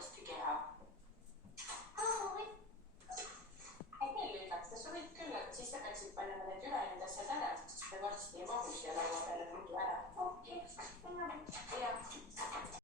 turvaliselt keha. Ei küll ütleks, sa võid küll, aga siis sa peaksid panema need ülejäänud asjad ära, sest me varsti ei mahu siia laua peale muidu ära. Ja